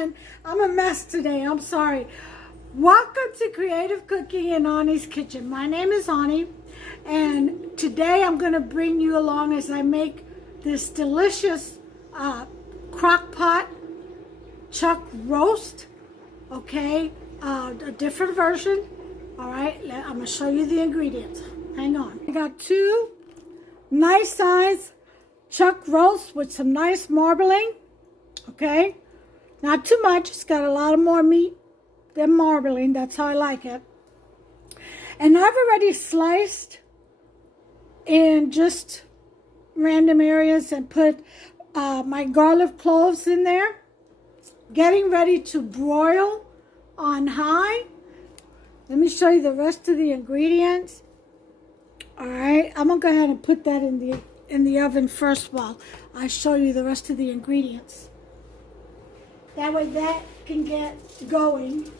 everyone. I'm a mess today. I'm sorry. Welcome to Creative Cooking in Ani's Kitchen. My name is Ani, and today I'm going to bring you along as I make this delicious Crockpot chuck roast. Okay, a different version. All right, I'm going to show you the ingredients. Hang on. I got two nice size chuck roasts with some nice marbling. Okay, not too much. It's got a lot of more meat than marbling. That's how I like it. And I've already sliced in just random areas and put my garlic cloves in there. Getting ready to broil on high. Let me show you the rest of the ingredients. All right, I'm gonna go ahead and put that in the oven first while I show you the rest of the ingredients. That way that can get going.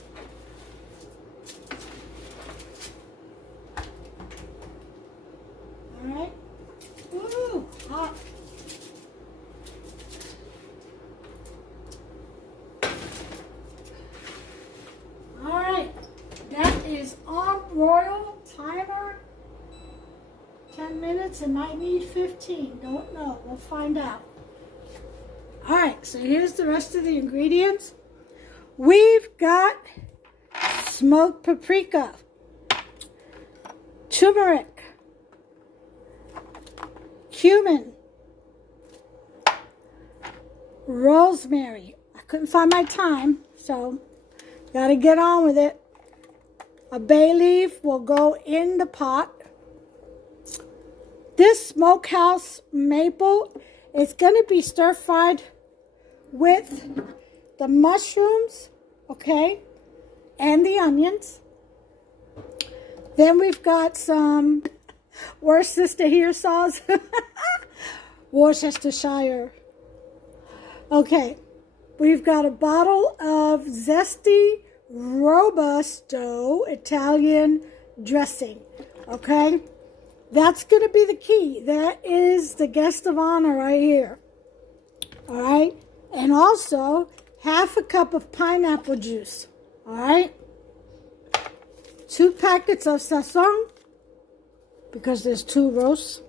All right. Ooh, hot. All right. That is on broil. Timer 10 minutes. It might need 15. Don't know. We'll find out. All right, so here's the rest of the ingredients. We've got smoked paprika, turmeric, cumin, rosemary. I couldn't find my thyme, so got to get on with it. A bay leaf will go in the pot. This smokehouse maple is going to be stir-fried with the mushrooms, okay, and the onions. Then we've got some Worcestershire sauce, Worcestershire. Okay, we've got a bottle of zesty Robusto Italian dressing, okay. That's going to be the key. That is the guest of honor right here. All right. And also, half a cup of pineapple juice. All right. 2 packets of sazon, because there's 2 roasts.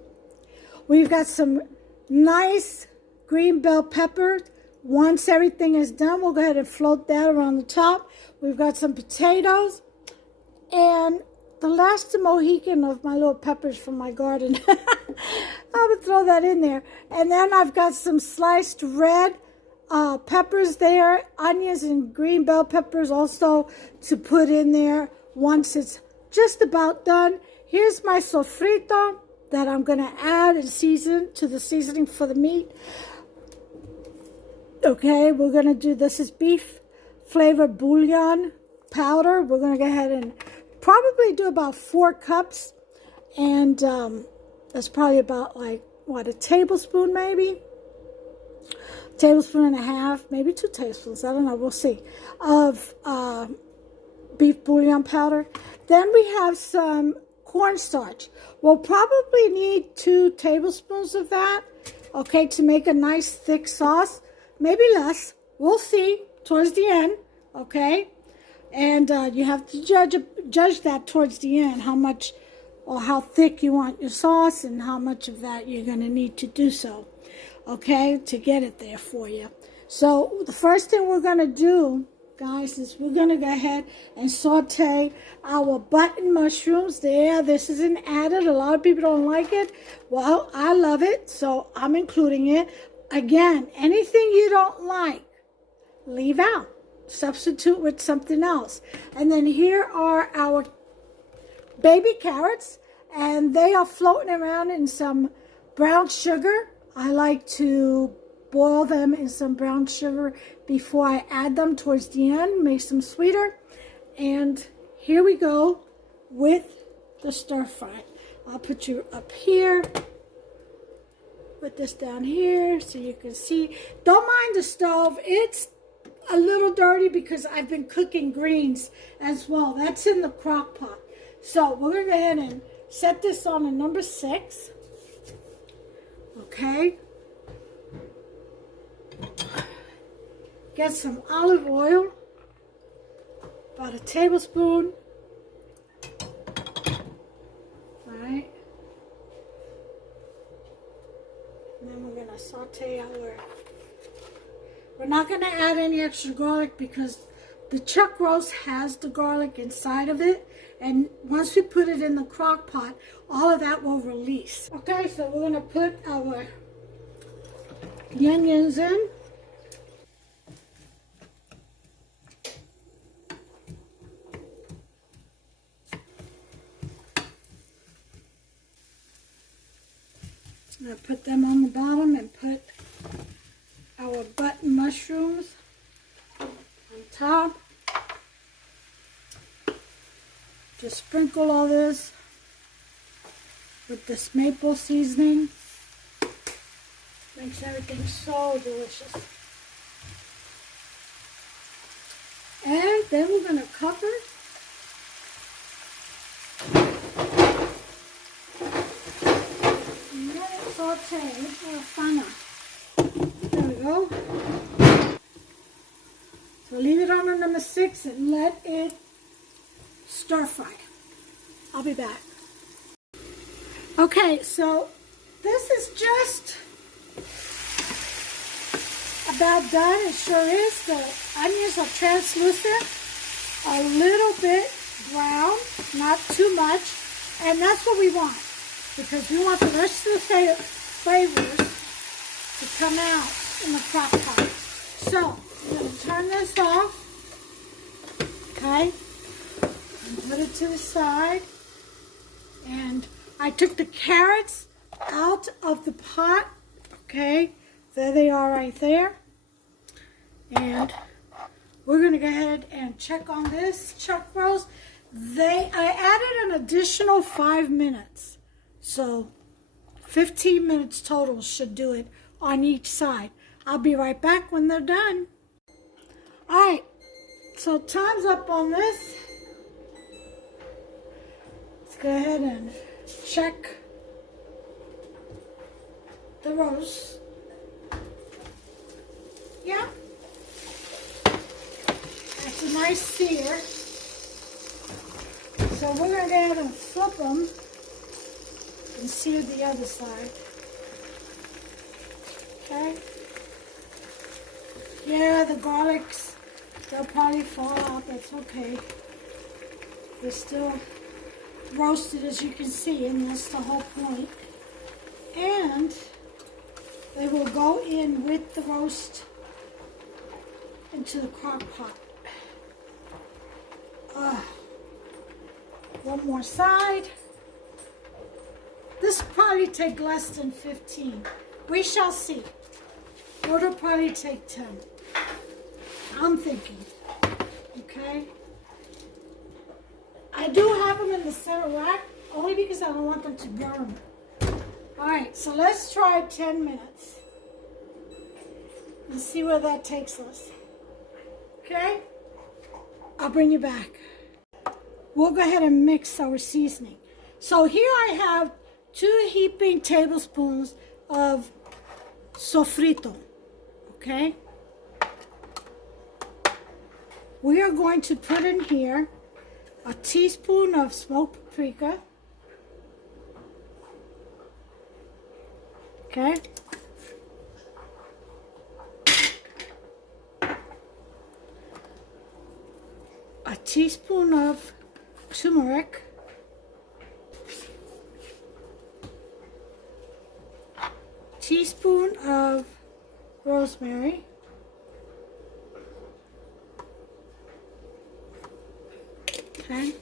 We've got some nice green bell peppers. Once everything is done, we'll go ahead and float that around the top. We've got some potatoes and the last Mohican of my little peppers from my garden. I would throw that in there. And then I've got some sliced red peppers there, onions and green bell peppers also to put in there once it's just about done. Here's my sofrito that I'm going to add and season to the seasoning for the meat. Okay, we're going to do, this is beef flavored bouillon powder. We're going to go ahead and probably do about 4 cups, and that's probably about like, what, a tablespoon maybe? Tablespoon and a half, maybe 2 tablespoons, I don't know, we'll see, of beef bouillon powder. Then we have some cornstarch. We'll probably need 2 tablespoons of that, okay, to make a nice thick sauce, maybe less, we'll see towards the end, okay. And you have to judge that towards the end, how much or how thick you want your sauce and how much of that you're going to need to do so, okay, to get it there for you. So the first thing we're going to do, guys, is we're going to go ahead and saute our button mushrooms. There, this isn't added. A lot of people don't like it. Well, I love it, so I'm including it. Again, anything you don't like, leave out. Substitute with something else. And then here are our baby carrots, and they are floating around in some brown sugar. I like to boil them in some brown sugar before I add them towards the end, make them sweeter. And here we go with the stir fry. I'll put you up here, put this down here so you can see. Don't mind the stove, it's a little dirty because I've been cooking greens as well. That's in the crock pot. So we're going to go ahead and set this on a number 6. Okay. get some olive oil, about a tablespoon. All right. And then we're gonna saute our. We're not gonna add any extra garlic because the chuck roast has the garlic inside of it, and once we put it in the crock pot, all of that will release. Okay, so we're gonna put our onions in. I'm gonna put them on the bottom and put our button mushrooms on top. Just sprinkle all this with this maple seasoning. Makes everything so delicious. And then we're going to cover it. And let it saute. There we go. So leave it on number 6 and let it stir fry. I'll be back. Okay, so this is just about done. It sure is. The onions are translucent, a little bit brown, not too much, and that's what we want because we want the rest of the flavors to come out in the crock pot. So I'm going to turn this off, okay, and put it to the side. And I took the carrots out of the pot, okay, there they are right there. And we're going to go ahead and check on this chuck roast. I added an additional 5 minutes, so 15 minutes total should do it on each side. I'll be right back when they're done. Alright, so time's up on this. Let's go ahead and check the roast. Yeah, that's a nice sear. So we're going to go ahead and flip them and sear the other side. Okay. Yeah, the garlics, they'll probably fall out. That's okay. They're still roasted, as you can see, and that's the whole point. And they will go in with the roast into the crock pot. One more side. This will probably take less than 15. We shall see. Or it'll probably take 10. I'm thinking. Okay? I do have them in the center rack, only because I don't want them to burn. Alright, so let's try 10 minutes. And see where that takes us. Okay? I'll bring you back. We'll go ahead and mix our seasoning. So here I have 2 heaping tablespoons of sofrito. Okay? We are going to put in here a teaspoon of smoked paprika. Okay? A teaspoon of turmeric. Teaspoon of rosemary. Okay.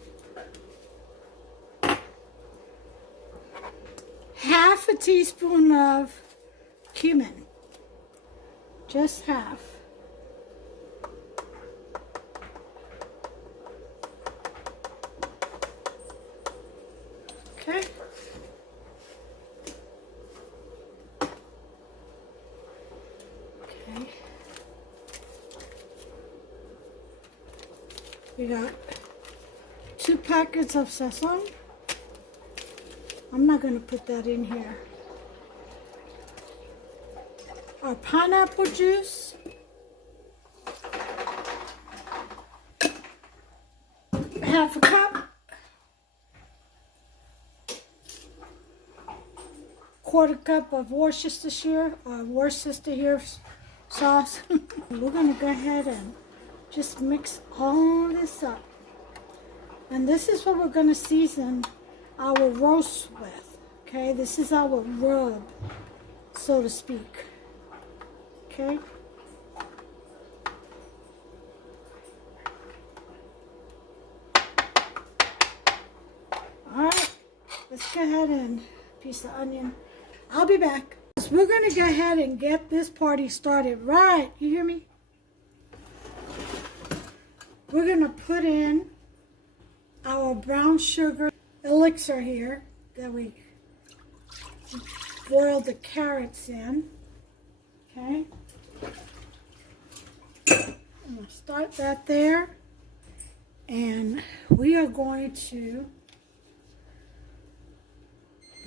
Half a teaspoon of cumin. Just half. Okay. Okay. We got 2 packets of sesame. I'm not going to put that in here. Our pineapple juice. 1/4 cup of Worcestershire sauce. We're going to go ahead and just mix all this up. And this is what we're going to season our roast with. Okay, this is our rub, so to speak. Okay. Alright, let's go ahead and piece of onion. I'll be back. So we're going to go ahead and get this party started. Right, you hear me? We're going to put in our brown sugar elixir here that we boiled the carrots in. Okay. I'm going to start that there. And we are going to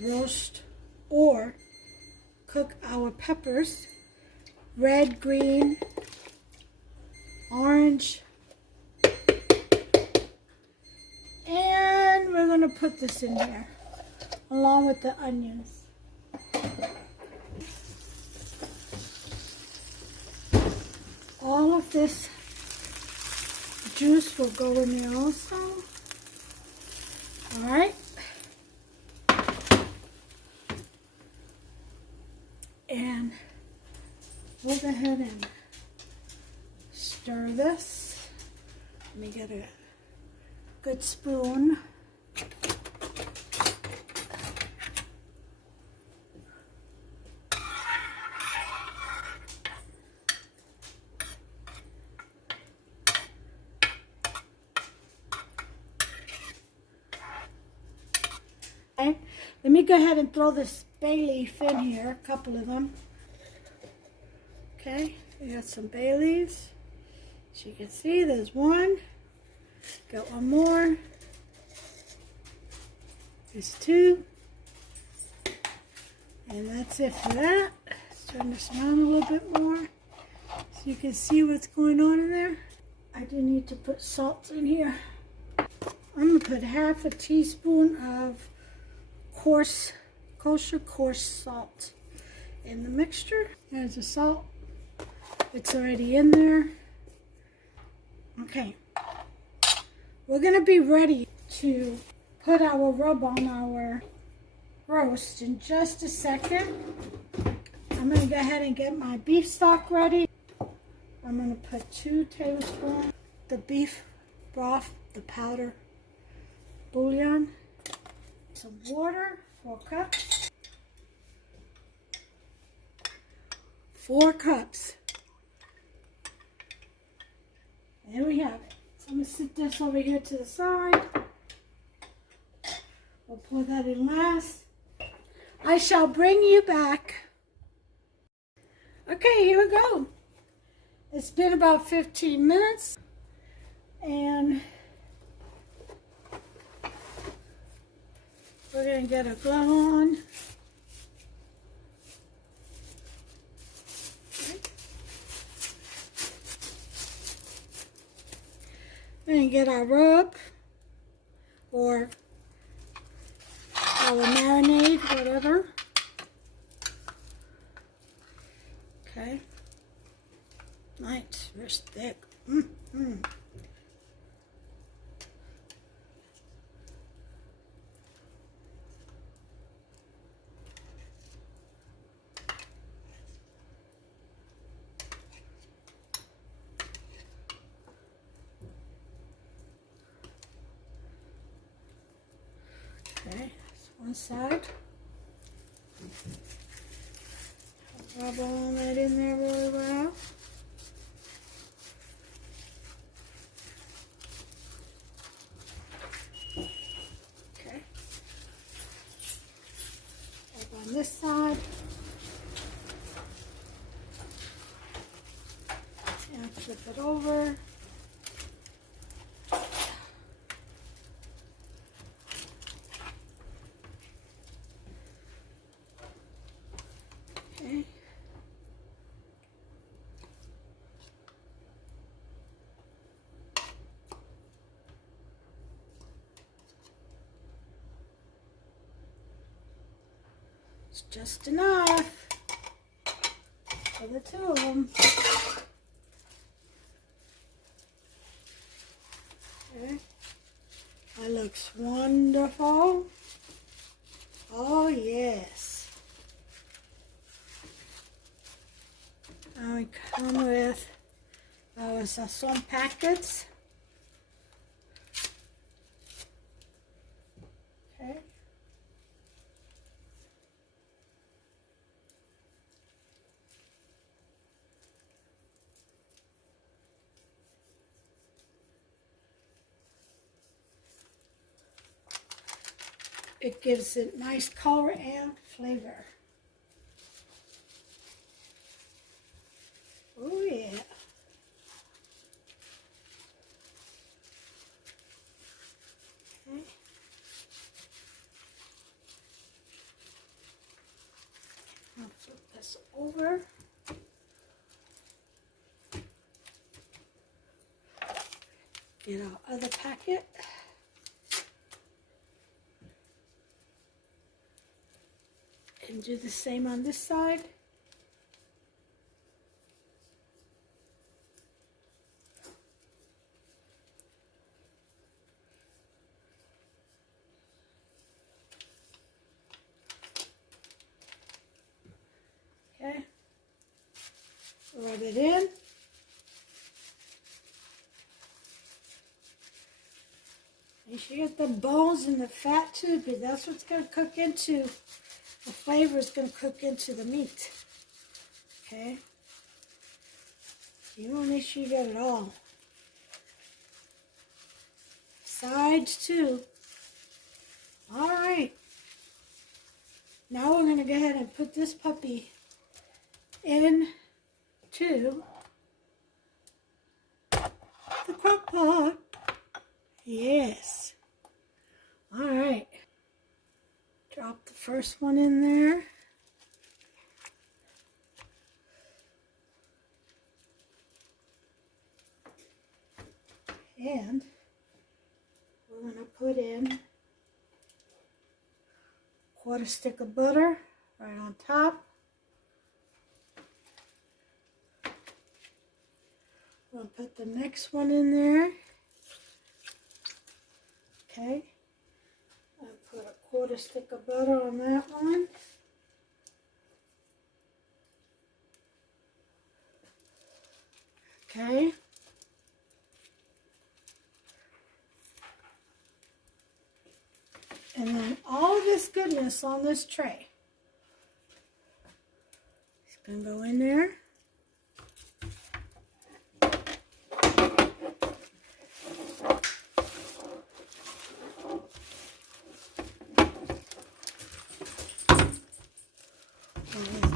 roast or cook our peppers, red, green, orange, and we're going to put this in here along with the onions. All of this juice will go in there also. All right. And we'll go ahead and stir this. Let me get a good spoon. Okay, let me go ahead and throw this bay leaf in here, a couple of them. Okay, we got some bay leaves. As you can see, there's one. Got one more. There's two. And that's it for that. Let's turn this around a little bit more so you can see what's going on in there. I do need to put salt in here. I'm going to put half a teaspoon of kosher coarse salt in the mixture. There's the salt. It's already in there. Okay. We're going to be ready to put our rub on our roast in just a second. I'm going to go ahead and get my beef stock ready. I'm going to put 2 tablespoons the beef broth, the powder bouillon, some water, 4 cups. 4 cups. There we have it. So I'm going to sit this over here to the side. We'll pour that in last. I shall bring you back. Okay, here we go. It's been about 15 minutes. And we're going to get a glove on. And get our rub or our marinade, whatever. Okay. Nice, very thick. Okay, that's one side. Rub all that in there really well. Okay. Rub on this side. And flip it over. Okay. It's just enough for the two of them. Okay. That looks wonderful. Oh yes. Now we come with our sazon packets. Okay. It gives it nice color and flavor. Oh yeah. Okay. I'll flip this over. Get our other packet. And do the same on this side. Okay. Rub it in. Make sure you get the bones and the fat too, because that's what's going to cook into, the flavor is going to cook into the meat. Okay? You want to make sure you get it all. Sides too. Alright. Now we're going to go ahead and put this puppy into the crock pot. Yes. Alright. Drop the first one in there. And we're going to put in 1/4 stick of butter right on top. We'll put the next one in there. Okay. I'll put 1/4 stick of butter on that one. Okay. And then all of this goodness on this tray. It's going to go in there.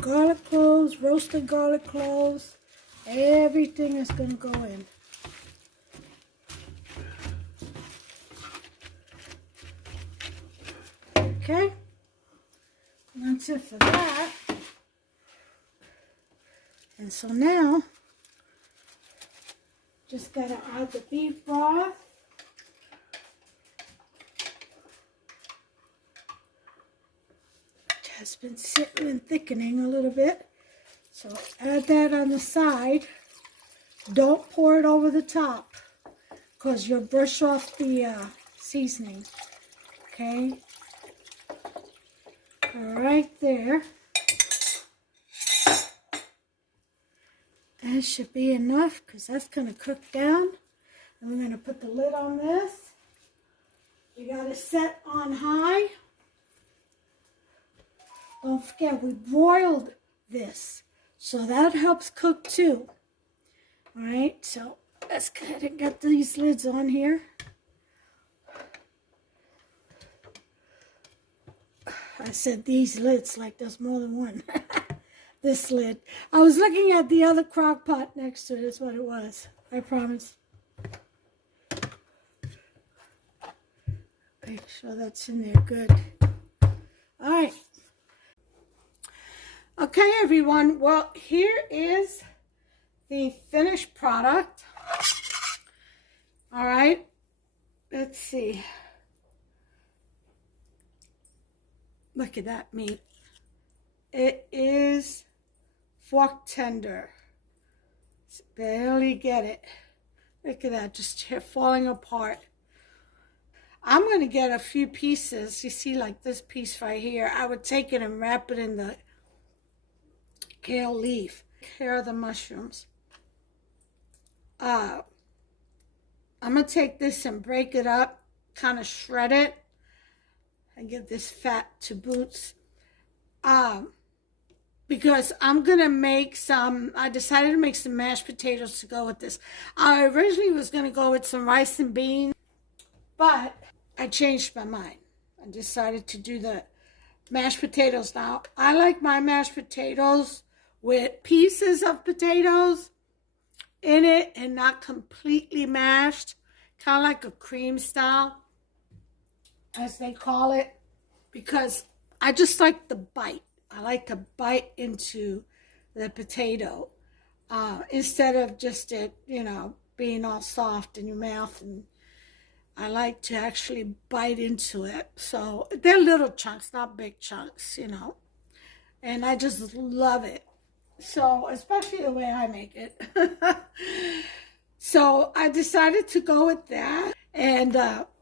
Garlic cloves, roasted garlic cloves, everything is going to go in. Okay, that's it for that. And so now, just got to add the beef broth. Which has been sitting and thickening a little bit. So add that on the side. Don't pour it over the top, because you'll brush off the seasoning. Okay. Right there. That should be enough, because that's going to cook down. And we're going to put the lid on this. You got to set on high. Don't forget, we broiled this, so that helps cook too. Alright, so let's go ahead and get these lids on here. I said these lids like there's more than one. This lid. I was looking at the other crock pot next to it. That's what it was. I promise. Make sure that's in there good. Alright. Okay, everyone. Well, here is the finished product. Alright. Let's see. Look at that meat. It is fork tender. Barely get it. Look at that, just falling apart. I'm going to get a few pieces. You see, like this piece right here. I would take it and wrap it in the kale leaf. Here are the mushrooms. I'm going to take this and break it up, kind of shred it, and get this fat to boots. Because I'm going to make some, I decided to make some mashed potatoes to go with this. I originally was going to go with some rice and beans, but I changed my mind. I decided to do the mashed potatoes now. I like my mashed potatoes with pieces of potatoes in it and not completely mashed, kind of like a cream style, as they call it, because I just like the bite. I like to bite into the potato instead of just it, you know, being all soft in your mouth. And I like to actually bite into it. So they're little chunks, not big chunks, you know. And I just love it. So, especially the way I make it. So I decided to go with that. And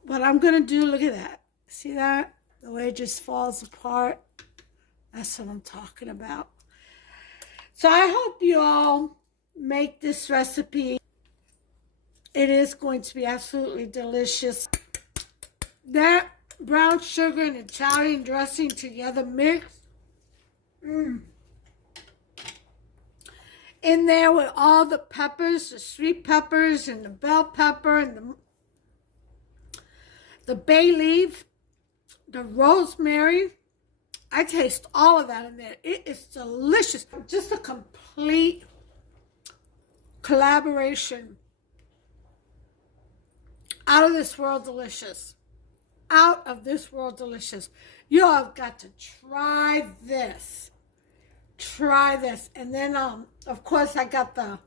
what I'm going to do, look at that. See that? The way it just falls apart. That's what I'm talking about. So I hope you all make this recipe. It is going to be absolutely delicious. That brown sugar and Italian dressing together mixed. In there with all the peppers, the sweet peppers and the bell pepper and the bay leaf, the rosemary. I taste all of that in there. It is delicious. Just a complete collaboration. Out of this world delicious. Out of this world delicious. You all have got to try this. Try this. And then, of course, I got the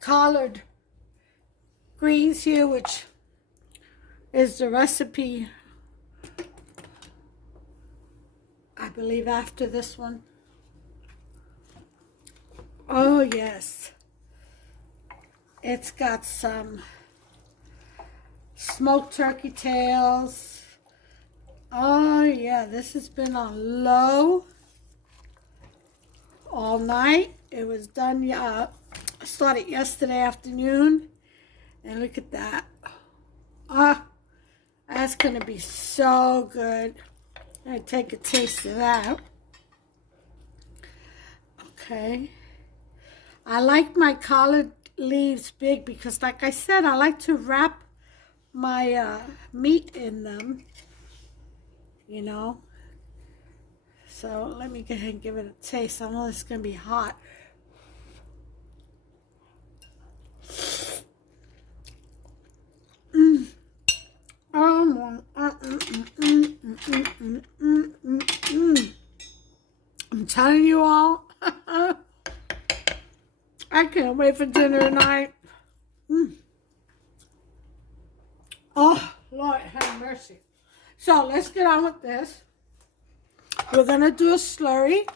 collard greens here, which is the recipe, I believe, after this one. Oh, yes. It's got some smoked turkey tails. Oh, yeah. This has been on low all night. It was done, I started yesterday afternoon. And look at that. Ah, that's going to be so good. I'm going to take a taste of that. Okay. I like my collard leaves big because, like I said, I like to wrap my meat in them, you know. So let me go ahead and give it a taste. I know it's going to be hot. I'm telling you all, I can't wait for dinner tonight. Oh, Lord have mercy. So let's get on with this. We're going to do a slurry,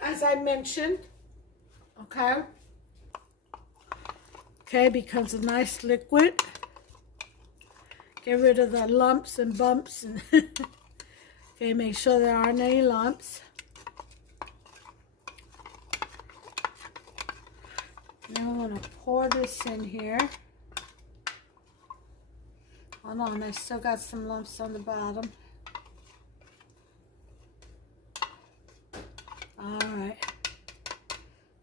as I mentioned. Okay. Okay, becomes a nice liquid. Get rid of the lumps and bumps. And okay, make sure there aren't any lumps. Now I'm going to pour this in here. Hold on, I still got some lumps on the bottom. Alright.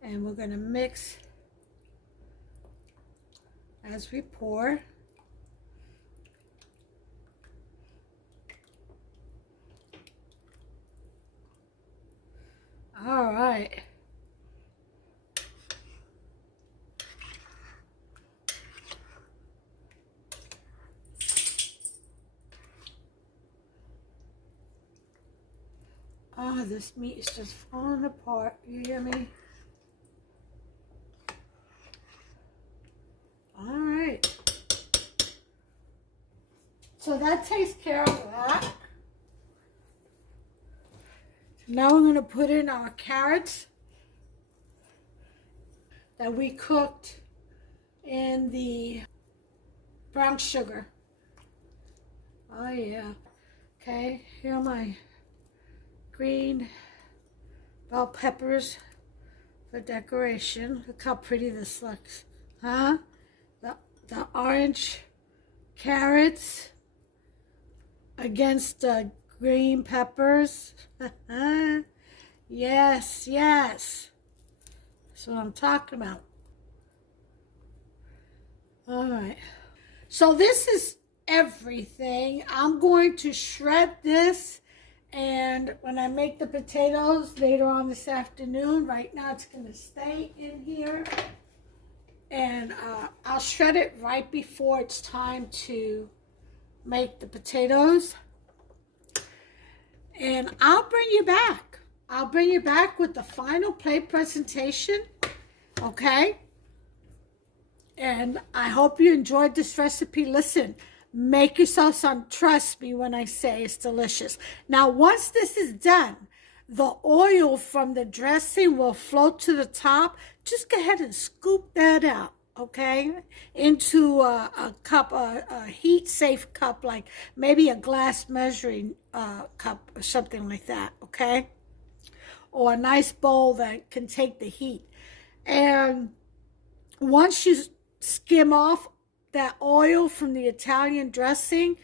And we're going to mix as we pour. Alright. Oh, this meat is just falling apart. You hear me? All right. So that takes care of that. Now we're going to put in our carrots that we cooked in the brown sugar. Oh yeah. Okay, here are my green bell peppers for decoration. Look how pretty this looks. Huh? The orange carrots against the green peppers. Yes, yes. That's what I'm talking about. All right. So this is everything. I'm going to shred this, and when I make the potatoes later on this afternoon, right now it's going to stay in here, and I'll shred it right before it's time to make the potatoes, and I'll bring you back. I'll bring you back with the final plate presentation, okay? And I hope you enjoyed this recipe. Listen, make yourself some. Trust me when I say it's delicious. Now, once this is done, the oil from the dressing will float to the top. Just go ahead and scoop that out, okay? Into a cup, a heat-safe cup, like maybe a glass measuring cup or something like that, okay? Or a nice bowl that can take the heat. And once you skim off that oil from the Italian dressing,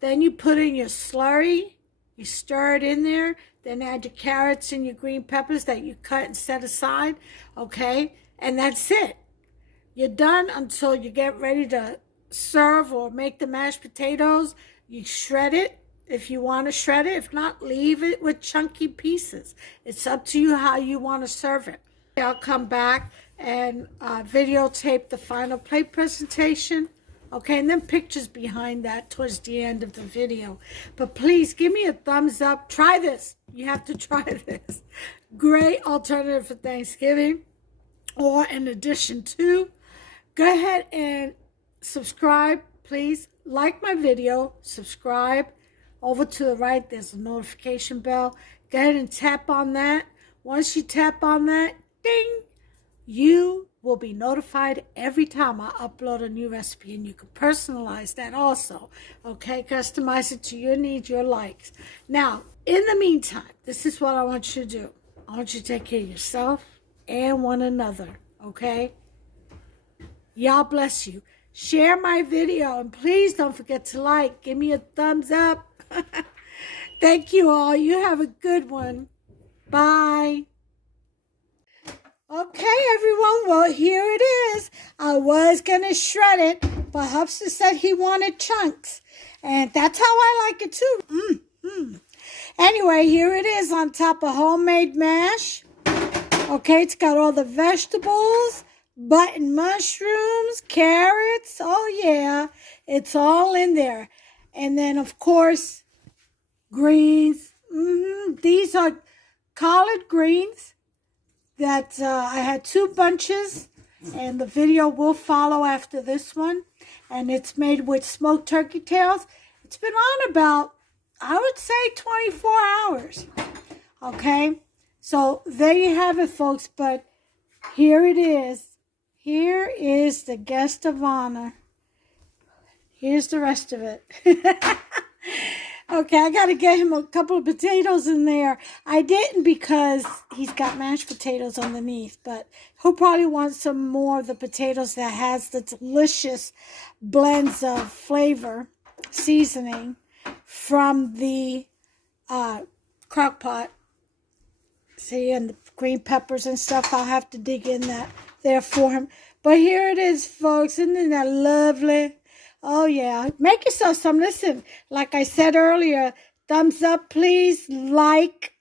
then you put in your slurry, you stir it in there, then add your carrots and your green peppers that you cut and set aside, okay? And that's it. You're done until you get ready to serve or make the mashed potatoes. You shred it if you want to shred it. If not, leave it with chunky pieces. It's up to you how you want to serve it. I'll come back and videotape the final plate presentation, okay, and then pictures behind that towards the end of the video. But please give me a thumbs up. Try this. You have to try this. Great alternative for Thanksgiving, or in addition to. Go ahead and subscribe, please. Like my video, subscribe. Over to the right, there's a notification bell. Go ahead and tap on that. Once you tap on that, ding, you will be notified every time I upload a new recipe, and you can personalize that also, okay? Customize it to your needs, your likes. Now, in the meantime, this is what I want you to do. I want you to take care of yourself and one another, okay? Y'all bless you. Share my video, and please don't forget to like. Give me a thumbs up. Thank you all. You have a good one. Bye. Okay, everyone, well, here it is. I was going to shred it, but Hubster said he wanted chunks, and that's how I like it, too. Anyway, here it is on top of homemade mash. Okay, it's got all the vegetables, button mushrooms, carrots. Oh, yeah, it's all in there. And then, of course, greens. These are collard greens. That I had 2 bunches, and the video will follow after this one, and it's made with smoked turkey tails. It's been on about, I would say, 24 hours, okay? So there you have it, folks, but here it is. Here is the guest of honor. Here's the rest of it. Okay, I got to get him a couple of potatoes in there. I didn't because he's got mashed potatoes underneath, but he'll probably want some more of the potatoes that has the delicious blends of flavor, seasoning from the Crockpot. See, and the green peppers and stuff. I'll have to dig in that there for him. But here it is, folks. Isn't that lovely? Oh, yeah. Make yourself some. Listen, like I said earlier, thumbs up, please. Like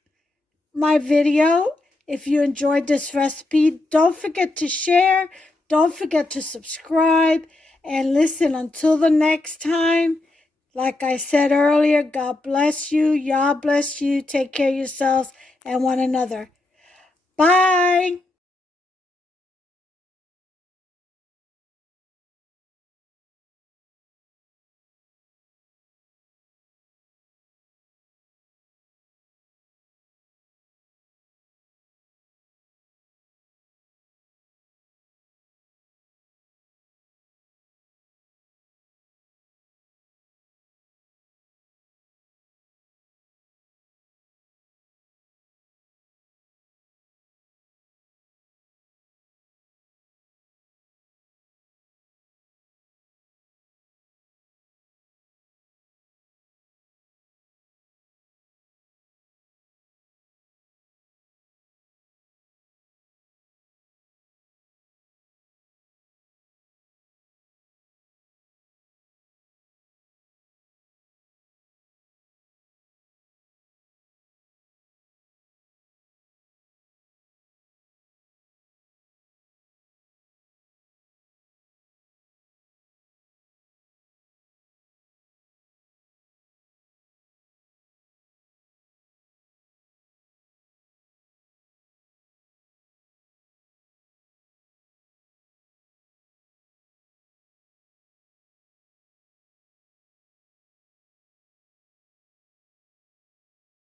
my video if you enjoyed this recipe. Don't forget to share. Don't forget to subscribe. And listen, until the next time, like I said earlier, God bless you. Y'all bless you. Take care of yourselves and one another. Bye.